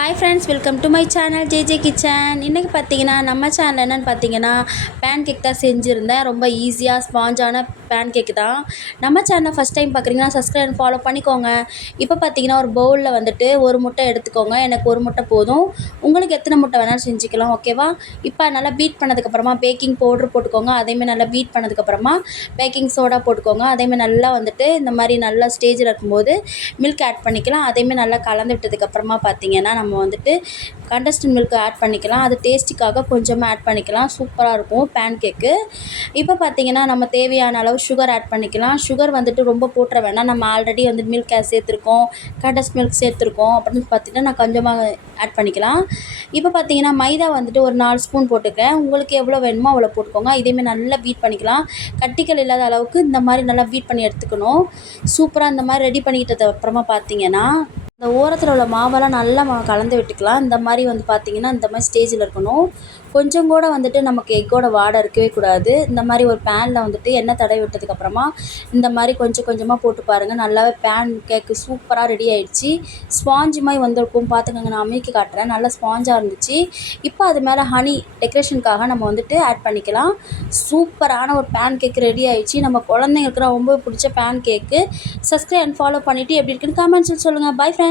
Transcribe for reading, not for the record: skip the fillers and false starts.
Hi friends, welcome to my channel JJ kitchen. இன்றைக்கி பார்த்தீங்கன்னா நம்ம சேனல் என்னென்னு பார்த்தீங்கன்னா பேன் கேக் தான் செஞ்சுருந்தேன். ரொம்ப ஈஸியாக ஸ்பாஞ்சான பேன் கேக்கு தான். நம்ம சேனலை ஃபஸ்ட் டைம் பார்க்குறீங்கன்னா சப்ஸ்கிரைப் அண்ட் ஃபாலோ பண்ணிக்கோங்க. இப்போ பார்த்தீங்கன்னா ஒரு பவுலில் வந்துட்டு ஒரு முட்டை எடுத்துக்கோங்க. எனக்கு ஒரு முட்டை போதும். உங்களுக்கு எத்தனை முட்டை வேணாலும் செஞ்சுக்கலாம், ஓகேவா? இப்போ நல்லா பீட் பண்ணதுக்கப்புறமா பேக்கிங் பவுட்ரு போட்டுக்கோங்க. அதேமாதிரி நல்லா பீட் பண்ணதுக்கப்புறமா பேக்கிங் சோடா போட்டுக்கோங்க. அதேமாதிரி நல்லா வந்துட்டு இந்த மாதிரி நல்லா ஸ்டேஜில் இருக்கும்போது மில்க் ஆட் பண்ணிக்கலாம். அதேமாதிரி நல்லா கலந்து விட்டதுக்கப்புறமா பார்த்தீங்கன்னா நம்ம வந்துட்டு கண்டஸ்டன்ட் மில்க் ஆட் பண்ணிக்கலாம். அது டேஸ்ட்டுக்காக கொஞ்சமாக ஆட் பண்ணிக்கலாம். சூப்பராக இருக்கும் பேன் கேக்கு. இப்போ பார்த்தீங்கன்னா நம்ம தேவையான அளவு சுகர் ஆட் பண்ணிக்கலாம். சுகர் வந்துட்டு ரொம்ப போட்டுற வேணாம். நம்ம ஆல்ரெடி வந்து மில்க் சேர்த்துருக்கோம், கண்டஸ்ட் மில்க் சேர்த்துருக்கோம் அப்படின்னு பார்த்துட்டு நான் கொஞ்சமாக ஆட் பண்ணிக்கலாம். இப்போ பார்த்தீங்கன்னா மைதா வந்துட்டு ஒரு 4 ஸ்பூன் போட்டுக்கிறேன். உங்களுக்கு எவ்வளோ வேணுமோ அவ்வளோ போட்டுக்கோங்க. இதேமாதிரி நல்லா பீட் பண்ணிக்கலாம். கட்டிகள் இல்லாத அளவுக்கு இந்த மாதிரி நல்லா பீட் பண்ணி எடுத்துக்கணும். சூப்பராக இந்த மாதிரி ரெடி பண்ணிக்கிட்டது அப்புறமா பார்த்தீங்கன்னா இந்த ஓரத்தில் உள்ள மாவெல்லாம் நல்லா கலந்து விட்டுக்கலாம். இந்த மாதிரி வந்து பார்த்திங்கன்னா இந்த மாதிரி ஸ்டேஜில் இருக்கணும். கொஞ்சம் கூட வந்துட்டு நமக்கு எக்கோட வாடை இருக்கவே கூடாது. இந்த மாதிரி ஒரு பேனில் வந்துட்டு எண்ணெய் தடவி விட்டதுக்கப்புறமா இந்த மாதிரி கொஞ்சம் கொஞ்சமாக போட்டு பாருங்கள். நல்லாவே பேன் கேக்கு சூப்பராக ரெடி ஆகிடுச்சு. ஸ்பாஞ்சு மாதிரி வந்திருக்கும். பார்த்துக்கோங்க, நான் அமுக்கி காட்டுறேன். நல்லா ஸ்பாஞ்சாக இருந்துச்சு. இப்போ அது மேலே ஹனி டெக்கரேஷனுக்காக நம்ம வந்துட்டு ஆட் பண்ணிக்கலாம். சூப்பரான ஒரு பேன் கேக்கு ரெடி ஆகிடுச்சு. நம்ம குழந்தைங்களுக்கு ரொம்ப பிடிச்ச pancake. Subscribe and follow பண்ணிவிட்டு எப்படி இருக்குன்னு கமெண்ட்ஸில் சொல்லுங்கள். Bye friends.